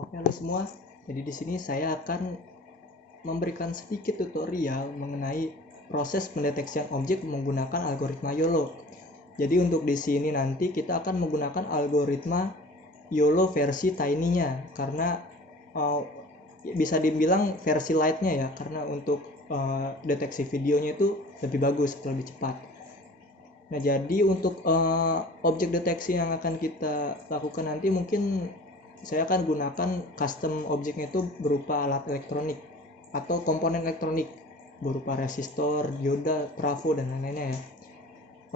Oke, halo semua. Jadi di sini saya akan memberikan sedikit tutorial mengenai proses pendeteksian objek menggunakan algoritma YOLO. Jadi untuk di sini nanti kita akan menggunakan algoritma YOLO versi tiny-nya karena bisa dibilang versi light-nya ya, karena untuk deteksi videonya itu lebih bagus, lebih cepat. Nah, jadi untuk objek deteksi yang akan kita lakukan nanti mungkin saya akan gunakan custom objeknya itu berupa alat elektronik atau komponen elektronik berupa resistor, dioda, trafo, dan lain-lainnya ya.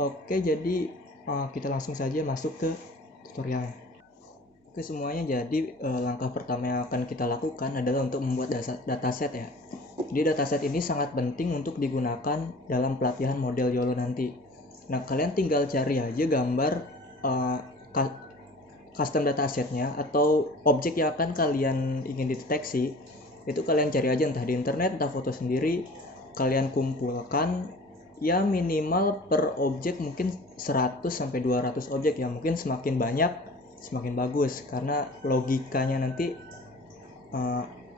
Oke, jadi kita langsung saja masuk ke tutorialnya. Oke semuanya, jadi langkah pertama yang akan kita lakukan adalah untuk membuat dataset ya. Jadi dataset ini sangat penting untuk digunakan dalam pelatihan model YOLO nanti. Nah, kalian tinggal cari aja gambar custom datasetnya atau objek yang akan kalian ingin deteksi. Itu kalian cari aja entah di internet, entah foto sendiri, kalian kumpulkan ya minimal per objek mungkin 100 sampai 200 objek ya. Mungkin semakin banyak semakin bagus karena logikanya nanti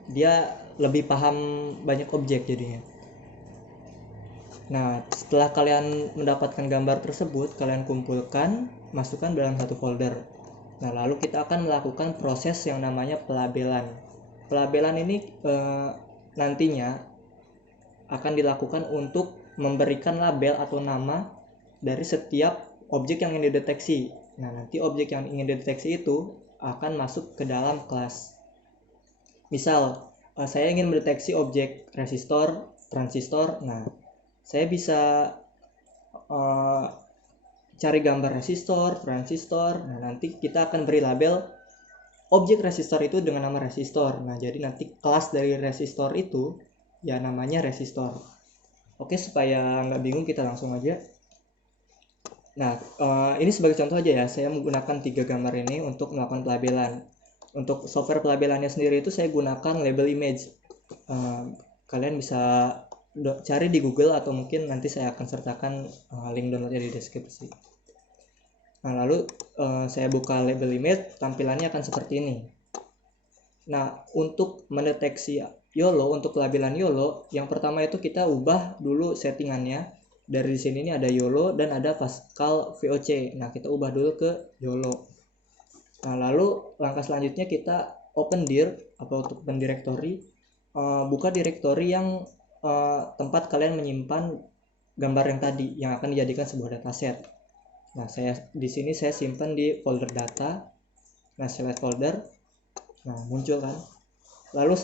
dia lebih paham banyak objek jadinya. Nah, setelah kalian mendapatkan gambar tersebut, kalian kumpulkan, masukkan dalam satu folder. Nah, lalu kita akan melakukan proses yang namanya pelabelan. Pelabelan ini nantinya akan dilakukan untuk memberikan label atau nama dari setiap objek yang ingin dideteksi. Nah, nanti objek yang ingin dideteksi itu akan masuk ke dalam kelas. Misal, saya ingin mendeteksi objek resistor, transistor. Nah, saya bisa cari gambar resistor, transistor. Nah, nanti kita akan beri label objek resistor itu dengan nama resistor. Nah, jadi nanti kelas dari resistor itu ya namanya resistor. Oke, supaya nggak bingung kita langsung aja. Nah, ini sebagai contoh aja ya, saya menggunakan 3 gambar ini untuk melakukan pelabelan. Untuk software pelabelannya sendiri itu saya gunakan label image. Kalian bisa cari di Google atau mungkin nanti saya akan sertakan link downloadnya di deskripsi. Nah, lalu saya buka label image, tampilannya akan seperti ini. Nah, untuk mendeteksi YOLO, untuk pelabelan YOLO, yang pertama itu kita ubah dulu settingannya. Dari sini ini ada YOLO dan ada Pascal VOC. Nah, kita ubah dulu ke YOLO. Nah, lalu langkah selanjutnya kita open dir atau open directory, buka directory yang tempat kalian menyimpan gambar yang tadi yang akan dijadikan sebuah dataset. Nah, di sini saya simpan di folder data. Nah, select folder. Nah, muncul kan. Lalu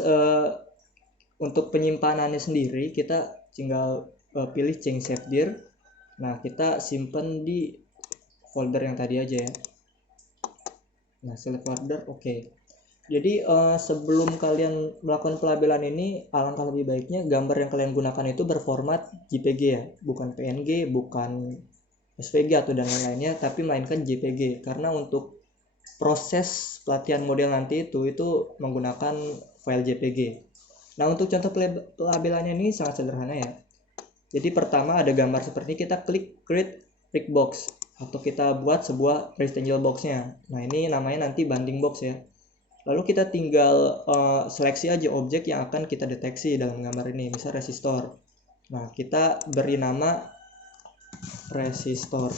untuk penyimpanannya sendiri kita tinggal pilih change save dir. Nah, kita simpan di folder yang tadi aja ya. Nah, select folder, oke. Jadi sebelum kalian melakukan pelabelan ini, alangkah lebih baiknya gambar yang kalian gunakan itu berformat JPG ya, bukan PNG, bukan SVG atau dan lain-lainnya, tapi melainkan JPG. Karena untuk proses pelatihan model nanti itu menggunakan file JPG. Nah, untuk contoh pelabelannya ini sangat sederhana ya. Jadi pertama ada gambar seperti ini, kita klik create brick box atau kita buat sebuah rectangle boxnya. Nah, ini namanya nanti banding box ya. Lalu kita tinggal seleksi aja objek yang akan kita deteksi dalam gambar ini, misal resistor. Nah, kita beri nama resistor.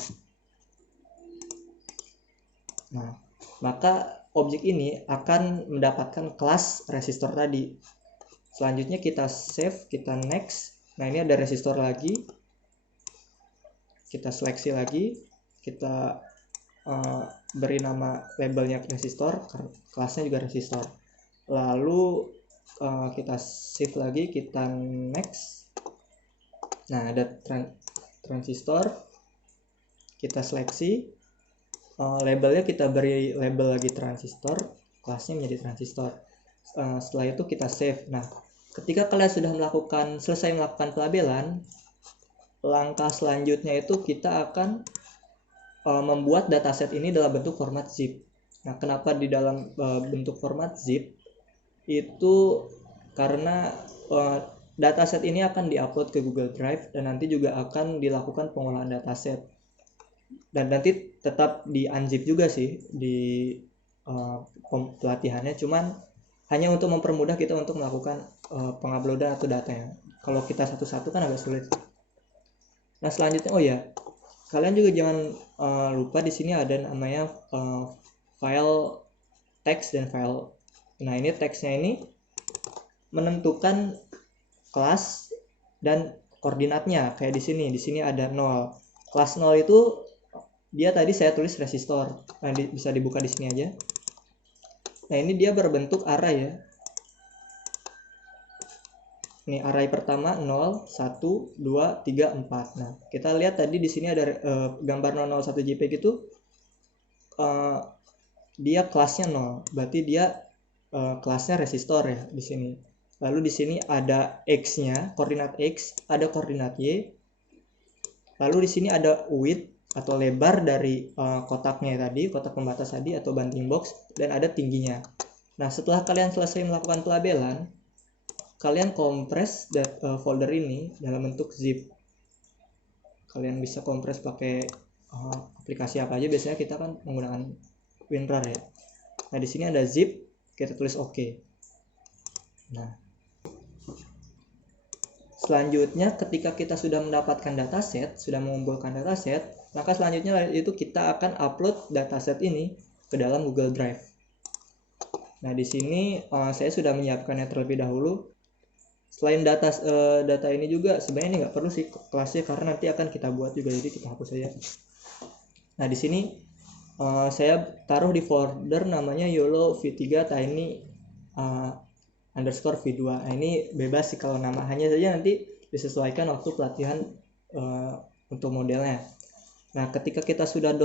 Nah, maka objek ini akan mendapatkan kelas resistor tadi. Selanjutnya kita save, kita next. Nah, ini ada resistor lagi. Kita seleksi lagi, kita beri nama labelnya resistor, kelasnya juga resistor. Lalu kita save lagi, kita next. Nah, ada transistor, kita seleksi, labelnya kita beri label lagi transistor, kelasnya menjadi transistor. Setelah itu kita save. Nah, ketika kalian sudah selesai melakukan pelabelan, langkah selanjutnya itu kita akan membuat dataset ini dalam bentuk format zip. Nah, kenapa di dalam bentuk format zip? Itu karena dataset ini akan diupload ke Google Drive dan nanti juga akan dilakukan pengolahan dataset. Dan nanti tetap di unzip juga sih di pelatihannya, cuman hanya untuk mempermudah kita untuk melakukan penguploadan atau datanya. Kalau kita satu-satu kan agak sulit. Nah selanjutnya, oh ya, kalian juga jangan lupa di sini ada namanya file teks dan file. Nah ini teksnya ini menentukan kelas dan koordinatnya. Kayak di sini ada 0. Kelas 0 itu dia tadi saya tulis resistor. Nah bisa dibuka di sini aja. Nah ini dia berbentuk array ya. Ini array pertama 0, 1, 2, 3, 4. Nah, kita lihat tadi di sini ada gambar 001 JPEG itu dia kelasnya 0. Berarti dia kelasnya resistor ya di sini. Lalu di sini ada X-nya, koordinat X, ada koordinat Y. Lalu di sini ada width atau lebar dari kotaknya tadi, kotak pembatas tadi atau bunting box, dan ada tingginya. Nah, setelah kalian selesai melakukan pelabelan, kalian kompres folder ini dalam bentuk zip. Kalian bisa kompres pakai aplikasi apa aja, biasanya kita kan menggunakan WinRAR ya. Nah di sini ada zip, kita tulis OK. Nah selanjutnya ketika kita sudah mendapatkan dataset, sudah mengumpulkan dataset, maka selanjutnya itu kita akan upload dataset ini ke dalam Google Drive. Nah di sini saya sudah menyiapkannya terlebih dahulu. Selain data ini juga sebenarnya ini nggak perlu sih kelasnya karena nanti akan kita buat juga, jadi kita hapus saja. Nah di sini saya taruh di folder namanya YOLO V3 Tiny underscore V2. Nah ini bebas sih kalau nama, hanya saja nanti disesuaikan waktu pelatihan untuk modelnya. Nah ketika kita sudah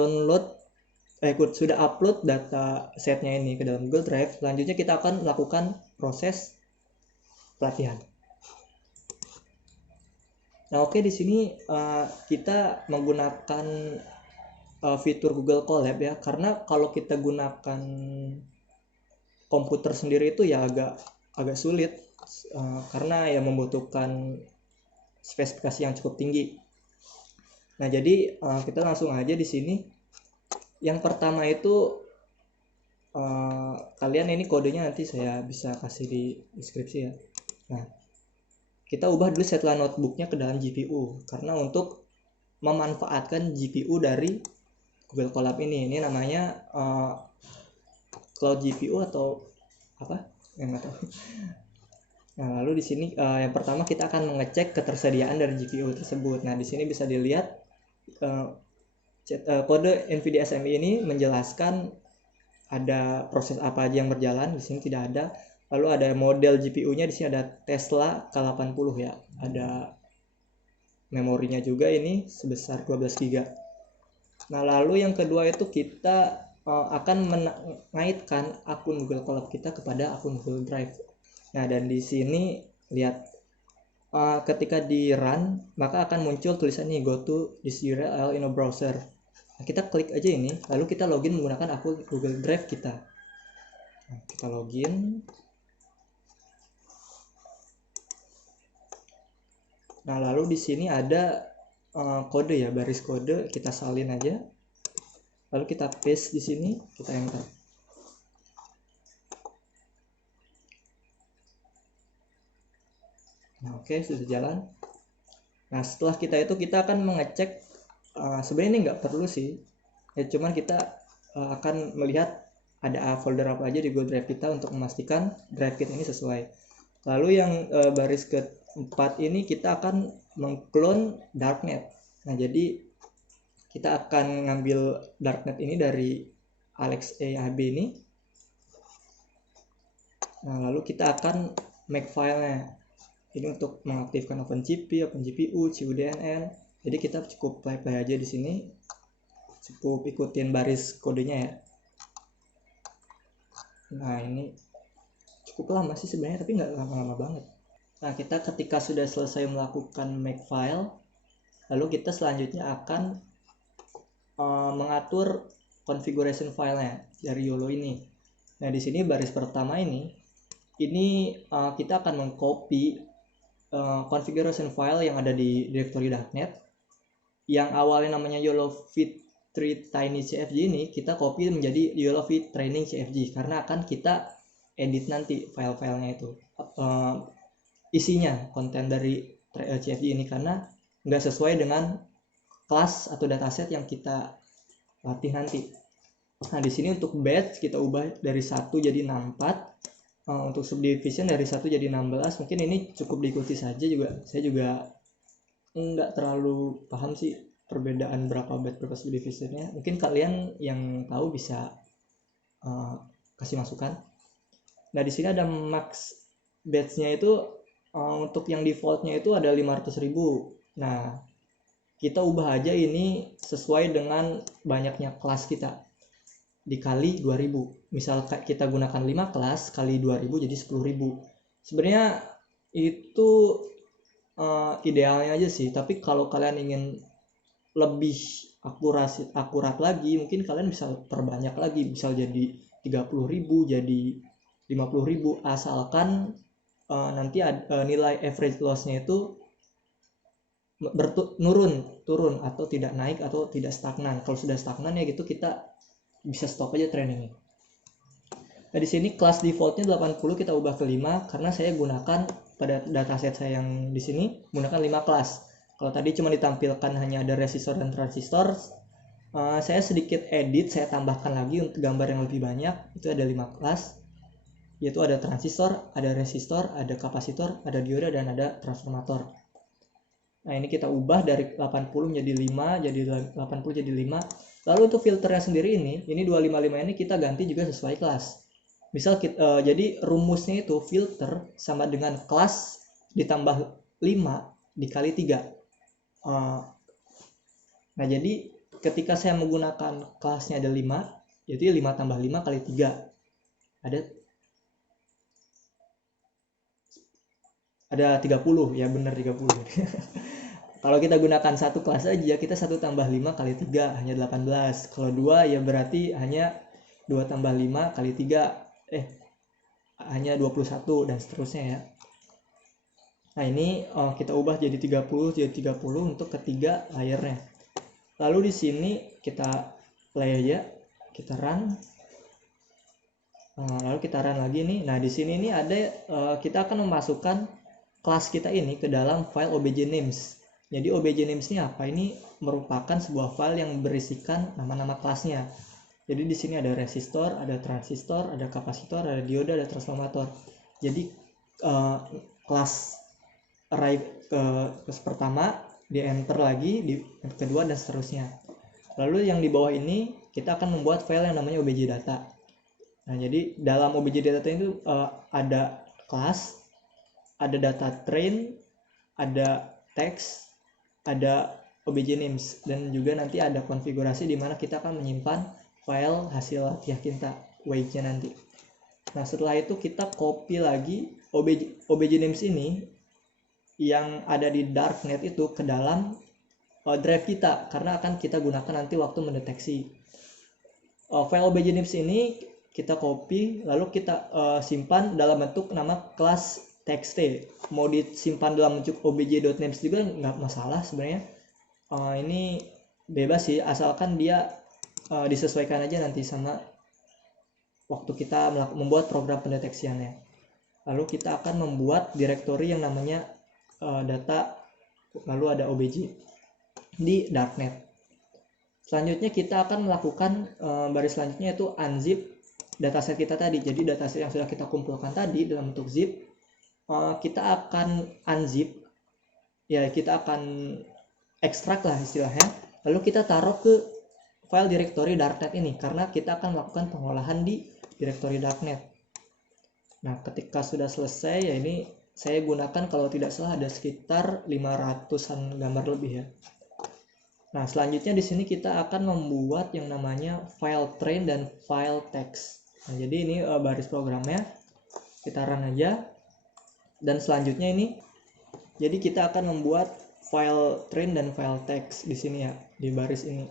sudah upload data setnya ini ke dalam Google Drive, selanjutnya kita akan melakukan proses pelatihan. Nah oke, di sini kita menggunakan fitur Google Colab ya, karena kalau kita gunakan komputer sendiri itu ya agak sulit karena ya membutuhkan spesifikasi yang cukup tinggi. Nah jadi kita langsung aja di sini. Yang pertama itu kalian ini kodenya nanti saya bisa kasih di deskripsi ya. Nah kita ubah dulu setelah notebooknya ke dalam GPU karena untuk memanfaatkan GPU dari Google Colab ini namanya Cloud GPU atau apa yang nggak tahu. Nah lalu di sini yang pertama kita akan mengecek ketersediaan dari GPU tersebut. Nah di sini bisa dilihat kode NVIDIA SMI ini menjelaskan ada proses apa aja yang berjalan. Di sini tidak ada. Lalu ada model GPU-nya, di sini ada Tesla K80 ya. Ada memorinya juga ini sebesar 12 GB. Nah, lalu yang kedua itu kita akan mengaitkan akun Google Colab kita kepada akun Google Drive. Nah, dan di sini lihat ketika di run maka akan muncul tulisan ini go to this URL in a browser. Nah, kita klik aja ini, lalu kita login menggunakan akun Google Drive kita. Nah, kita login. Nah, lalu di sini ada kode ya, baris kode, kita salin aja. Lalu kita paste di sini, kita enter. Nah, oke, sudah jalan. Nah, setelah kita akan mengecek sebenarnya ini nggak perlu sih. Ya cuman kita akan melihat ada folder apa aja di Google Drive kita untuk memastikan drive kita ini sesuai. Lalu yang baris keempat ini kita akan mengclone darknet. Nah jadi kita akan ngambil darknet ini dari AlexAB ini. Nah lalu kita akan make filenya. Ini untuk mengaktifkan OpenGP, OpenGPU, CUDNN. Jadi kita cukup play aja di sini. Cukup ikutin baris kodenya ya. Nah ini cukup lama sih sebenarnya, tapi nggak lama-lama banget. Nah kita ketika sudah selesai melakukan make file, lalu kita selanjutnya akan mengatur configuration filenya dari YOLO ini. Nah di sini baris pertama ini kita akan mengcopy configuration file yang ada di directory.net yang awalnya namanya YOLO V3 Tiny CFG ini kita copy menjadi YOLO V Training CFG karena akan kita edit nanti file-filenya itu, isinya konten dari CFG ini, karena nggak sesuai dengan kelas atau dataset yang kita latih nanti. Nah, di sini untuk batch kita ubah dari 1 jadi 64. Untuk subdivision dari 1 jadi 16. Mungkin ini cukup diikuti saja juga. Saya juga nggak terlalu paham sih perbedaan berapa batch berapa subdivisionnya. Mungkin kalian yang tahu bisa kasih masukan. Nah, di sini ada max batch-nya itu untuk yang default-nya itu ada 500.000. Nah, kita ubah aja ini sesuai dengan banyaknya kelas kita dikali 2000. Misal kita gunakan 5 kelas kali 2000 jadi 10.000. Sebenarnya itu idealnya aja sih, tapi kalau kalian ingin lebih akurat lagi, mungkin kalian bisa perbanyak lagi, bisa jadi 30.000, jadi 50.000, asalkan nanti nilai average loss-nya itu turun atau tidak naik atau tidak stagnan. Kalau sudah stagnan ya gitu kita bisa stop aja trainingnya. Nah, di sini kelas defaultnya 80 kita ubah ke 5 karena saya gunakan pada dataset saya yang di sini menggunakan 5 kelas. Kalau tadi cuma ditampilkan hanya ada resistor dan transistor, saya sedikit edit, saya tambahkan lagi untuk gambar yang lebih banyak. Itu ada 5 kelas, yaitu ada transistor, ada resistor, ada kapasitor, ada dioda, dan ada transformator. Nah, ini kita ubah dari 80 menjadi 5, jadi 80 jadi 5. Lalu untuk filternya sendiri ini 255 ini kita ganti juga sesuai kelas. Misal jadi rumusnya itu filter sama dengan kelas ditambah 5 dikali 3. Nah, jadi ketika saya menggunakan kelasnya ada 5, jadi 5 tambah 5 kali 3 ada 30, ya benar 30. Kalau kita gunakan satu kelas aja, kita 1 tambah 5 kali 3 hanya 18. Kalau 2 ya berarti hanya 2 tambah 5 kali 3 hanya 21, dan seterusnya ya. Nah, ini kita ubah jadi 30 untuk ketiga layernya. Lalu di sini kita play aja, kita run. Lalu kita run lagi nih. Nah, di sini nih ada kita akan memasukkan kelas kita ini ke dalam file obj names. Jadi obj names ini apa? Ini merupakan sebuah file yang berisikan nama-nama kelasnya. Jadi di sini ada resistor, ada transistor, ada kapasitor, ada dioda, ada transformator. Jadi kelas array ke pertama di enter lagi, di kedua, dan seterusnya. Lalu yang di bawah ini kita akan membuat file yang namanya obj data. Nah, jadi dalam obj data itu ada kelas, ada data train, ada text, ada obj names, dan juga nanti ada konfigurasi di mana kita akan menyimpan file hasil latihan kita, wage-nya nanti. Nah, setelah itu kita copy lagi obj names ini yang ada di darknet itu ke dalam drive kita, karena akan kita gunakan nanti waktu mendeteksi. File obj names ini kita copy lalu kita simpan dalam bentuk nama kelas txt. Mau disimpan dalam bentuk obj.names juga nggak masalah sebenarnya. Ini bebas sih, asalkan dia disesuaikan aja nanti sama waktu kita membuat program pendeteksiannya. Lalu kita akan membuat direktori yang namanya data, lalu ada obj di darknet. Selanjutnya kita akan melakukan baris selanjutnya, yaitu unzip dataset kita tadi. Jadi dataset yang sudah kita kumpulkan tadi dalam bentuk zip, kita akan unzip, ya kita akan ekstrak lah istilahnya, lalu kita taruh ke file directory darknet ini, karena kita akan melakukan pengolahan di directory darknet. Nah, ketika sudah selesai, ya ini saya gunakan kalau tidak salah ada sekitar 500-an gambar lebih ya. Nah, selanjutnya di sini kita akan membuat yang namanya file train dan file text. Nah, jadi ini baris programnya, kita run aja. Dan selanjutnya ini, jadi kita akan membuat file train dan file text di sini ya, di baris ini.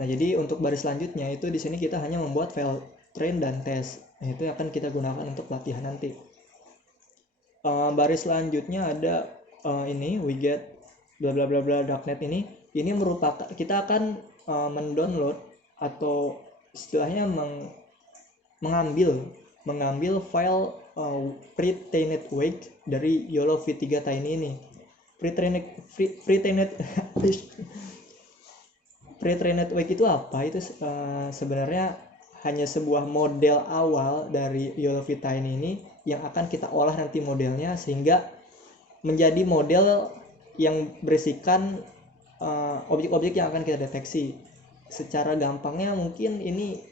Nah, jadi untuk baris selanjutnya itu di sini kita hanya membuat file train dan test. Nah, itu akan kita gunakan untuk latihan nanti. Baris selanjutnya ada ini widget bla bla bla bla darknet ini. Ini merupakan kita akan mendownload atau istilahnya mengambil file pre-trained wake dari YOLO V3 Tiny ini. Pre-trained wake itu apa? Itu sebenarnya hanya sebuah model awal dari YOLO V Tiny ini yang akan kita olah nanti modelnya sehingga menjadi model yang berisikan objek-objek yang akan kita deteksi. Secara gampangnya mungkin ini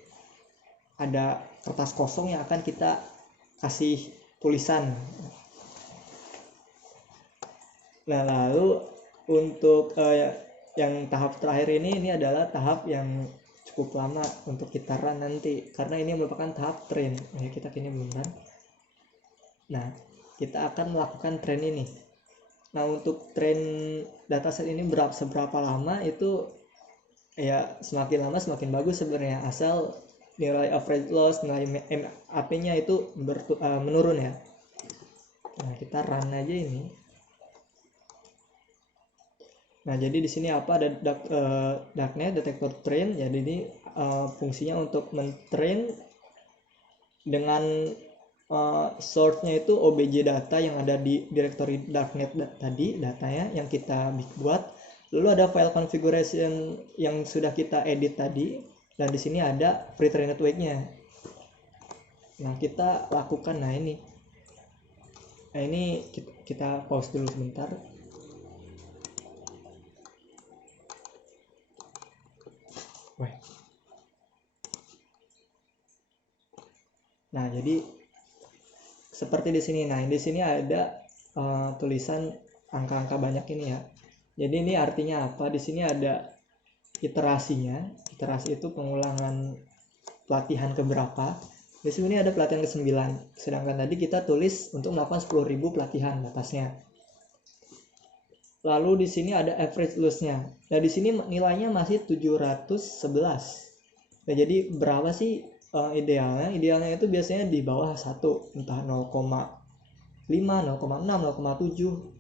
ada kertas kosong yang akan kita kasih tulisan. Nah, lalu untuk yang tahap terakhir ini adalah tahap yang cukup lama untuk kita run nanti karena ini merupakan tahap train. Kita kini belum run. Nah, kita akan melakukan train ini. Nah, untuk train dataset ini seberapa lama itu ya semakin lama semakin bagus sebenarnya, asal nilai average loss, nilai MAP-nya itu menurun ya. Nah, kita run aja ini. Nah, jadi di sini apa ada darknet detektor train. Jadi ini fungsinya untuk mentrain dengan source-nya itu obj data yang ada di directory darknet tadi, datanya yang kita buat. Lalu ada file configuration yang sudah kita edit tadi, dan di sini ada pre-trained wake-nya. Nah, kita lakukan. Nah, ini kita pause dulu sebentar. Nah, jadi seperti di sini. Nah, di sini ada tulisan angka-angka banyak ini ya. Jadi ini artinya apa? Di sini ada iterasinya. Iterasi itu pengulangan pelatihan keberapa. Di sini ada pelatihan ke-9. Sedangkan tadi kita tulis untuk melakukan 10.000 pelatihan atasnya. Lalu di sini ada average loss-nya. Nah, di sini nilainya masih 711. Nah, jadi berapa sih idealnya? Idealnya itu biasanya di bawah 1, entah 0,5, 0,6, 0,7.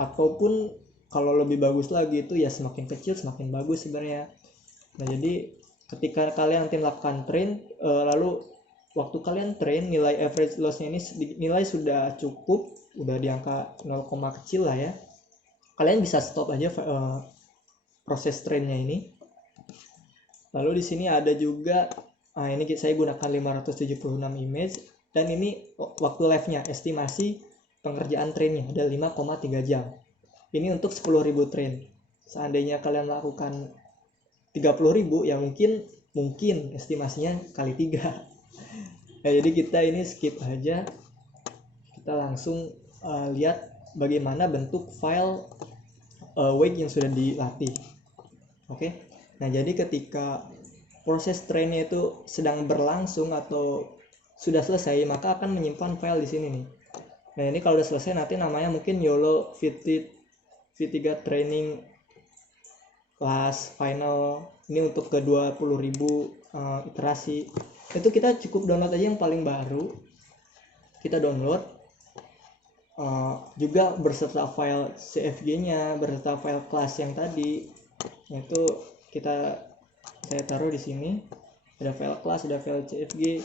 Ataupun kalau lebih bagus lagi itu ya semakin kecil semakin bagus sebenarnya. Nah, jadi ketika kalian nanti melakukan train, lalu waktu kalian train nilai average loss-nya ini nilai sudah cukup, udah di angka 0, kecil lah ya, kalian bisa stop aja proses trainnya ini. Lalu di sini ada juga ini saya gunakan 576 image, dan ini waktu live-nya, estimasi pengerjaan trainnya ada 5,3 jam. Ini untuk 10.000 train. Seandainya kalian melakukan 30.000 ya mungkin estimasinya kali 3. Nah, jadi kita ini skip aja. Kita langsung lihat bagaimana bentuk file wake yang sudah dilatih. Oke. Nah, jadi ketika proses trainnya itu sedang berlangsung atau sudah selesai, maka akan menyimpan file di sini nih. Nah, ini kalau udah selesai nanti namanya mungkin YOLO V3 training class final. Ini untuk ke 20.000 iterasi. Itu kita cukup download aja yang paling baru. Kita download juga berserta file CFG-nya, berserta file class yang tadi. Nah, itu saya taruh di sini. Ada file class, ada file CFG.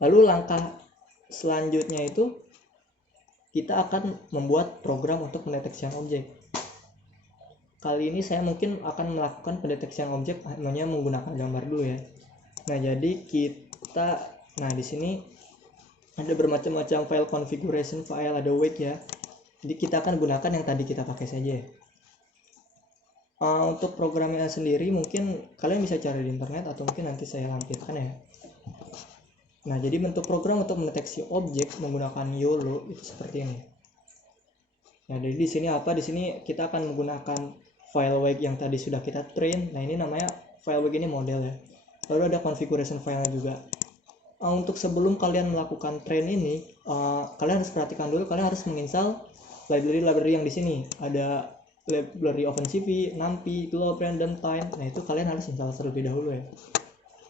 Lalu langkah selanjutnya itu kita akan membuat program untuk pendeteksian objek. Kali ini saya mungkin akan melakukan pendeteksian objek hanya menggunakan gambar dulu ya. Nah, jadi di sini ada bermacam-macam file configuration file, ada wake ya. Jadi kita akan gunakan yang tadi kita pakai saja. Untuk programnya sendiri mungkin kalian bisa cari di internet atau mungkin nanti saya lampirkan ya. Nah, jadi bentuk program untuk mendeteksi objek menggunakan YOLO itu seperti ini. Nah, jadi di sini apa? Di sini kita akan menggunakan file wake yang tadi sudah kita train. Nah, ini namanya file wake ini model ya. Lalu ada configuration file-nya juga. Untuk sebelum kalian melakukan train ini, kalian harus perhatikan dulu, kalian harus menginstal library yang di sini. Ada library OpenCV, NumPy, Glove, Random Time. Nah, itu kalian harus install terlebih dahulu ya.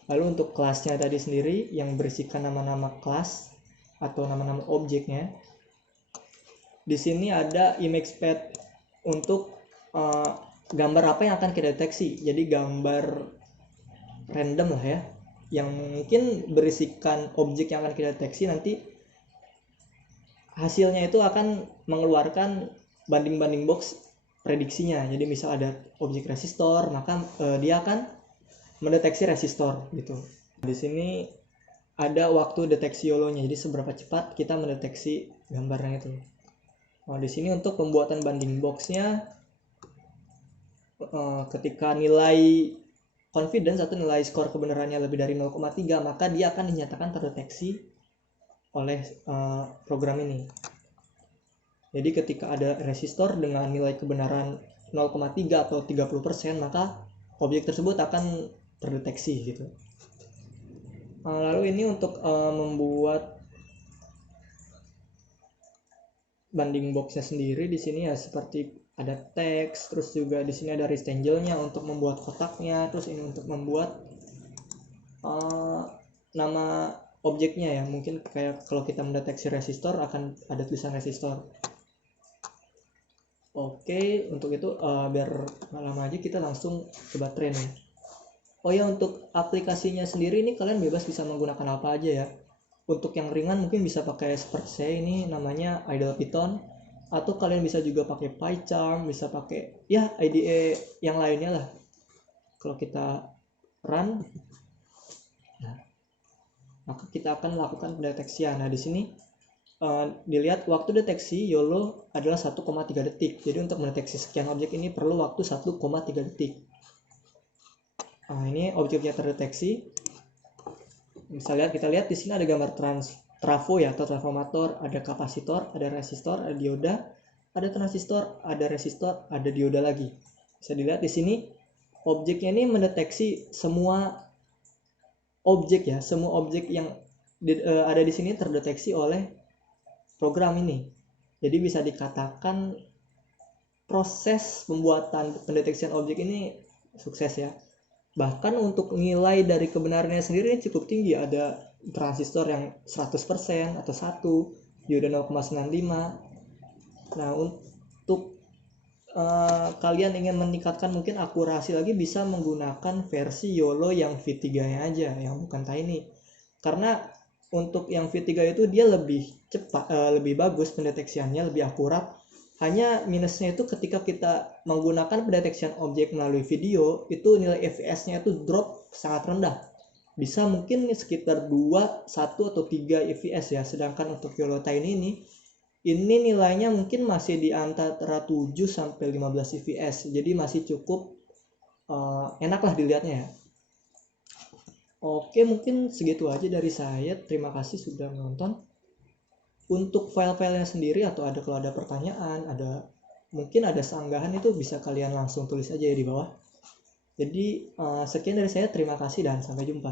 Lalu untuk kelasnya tadi sendiri yang berisikan nama-nama kelas atau nama-nama objeknya. Di sini ada image path untuk gambar apa yang akan kita deteksi. Jadi gambar random lah ya, yang mungkin berisikan objek yang akan kita deteksi. Nanti hasilnya itu akan mengeluarkan banding-banding box prediksinya. Jadi misal ada objek resistor, maka dia akan mendeteksi resistor gitu. Di sini ada waktu deteksi YOLO-nya, jadi seberapa cepat kita mendeteksi gambarnya itu. Nah, di sini untuk pembuatan banding box-nya, ketika nilai confidence atau nilai skor kebenarannya lebih dari 0,3, maka dia akan dinyatakan terdeteksi oleh program ini. Jadi ketika ada resistor dengan nilai kebenaran 0,3 atau 30%, maka objek tersebut akan terdeteksi gitu. Lalu ini untuk membuat banding boxnya sendiri, di sini ya seperti ada teks, terus juga di sini ada rectangle-nya untuk membuat kotaknya, terus ini untuk membuat nama objeknya ya. Mungkin kayak kalau kita mendeteksi resistor akan ada tulisan resistor. Oke, untuk itu biar nggak lama aja kita langsung coba train ya. Oh ya, untuk aplikasinya sendiri ini kalian bebas bisa menggunakan apa aja ya. Untuk yang ringan mungkin bisa pakai seperti saya ini namanya IdlePython, atau kalian bisa juga pakai PyCharm, bisa pakai ya IDE yang lainnya lah. Kalau kita run, nah, maka kita akan melakukan pendeteksian. Nah, di sini dilihat waktu deteksi YOLO adalah 1,3 detik. Jadi untuk mendeteksi sekian objek ini perlu waktu 1,3 detik. Nah, ini objeknya terdeteksi. Misalnya kita lihat di sini ada gambar trafo ya, atau transformator, ada kapasitor, ada resistor, ada dioda, ada transistor, ada resistor, ada dioda lagi. Bisa dilihat di sini objeknya ini mendeteksi semua objek ya, semua objek yang ada di sini terdeteksi oleh program ini. Jadi bisa dikatakan proses pembuatan pendeteksian objek ini sukses ya. Bahkan untuk nilai dari kebenarannya sendiri cukup tinggi, ada transistor yang 100% atau 1, dioda 0,95. Nah, untuk kalian ingin meningkatkan mungkin akurasi lagi, bisa menggunakan versi YOLO yang V3-nya aja, yang bukan Tiny. Karena untuk yang V3 itu dia lebih cepat, lebih bagus pendeteksiannya, lebih akurat. Hanya minusnya itu ketika kita menggunakan pendeteksian objek melalui video, itu nilai EVS-nya itu drop sangat rendah. Bisa mungkin sekitar 2, 1 atau 3 EVS ya. Sedangkan untuk YOLO Tiny ini nilainya mungkin masih di antara 7 sampai 15 EVS. Jadi masih cukup enak lah dilihatnya ya. Oke, mungkin segitu aja dari saya. Terima kasih sudah menonton. Untuk file-filenya sendiri, atau kalau ada pertanyaan, mungkin ada sanggahan, itu bisa kalian langsung tulis aja ya di bawah. Jadi sekian dari saya, terima kasih dan sampai jumpa.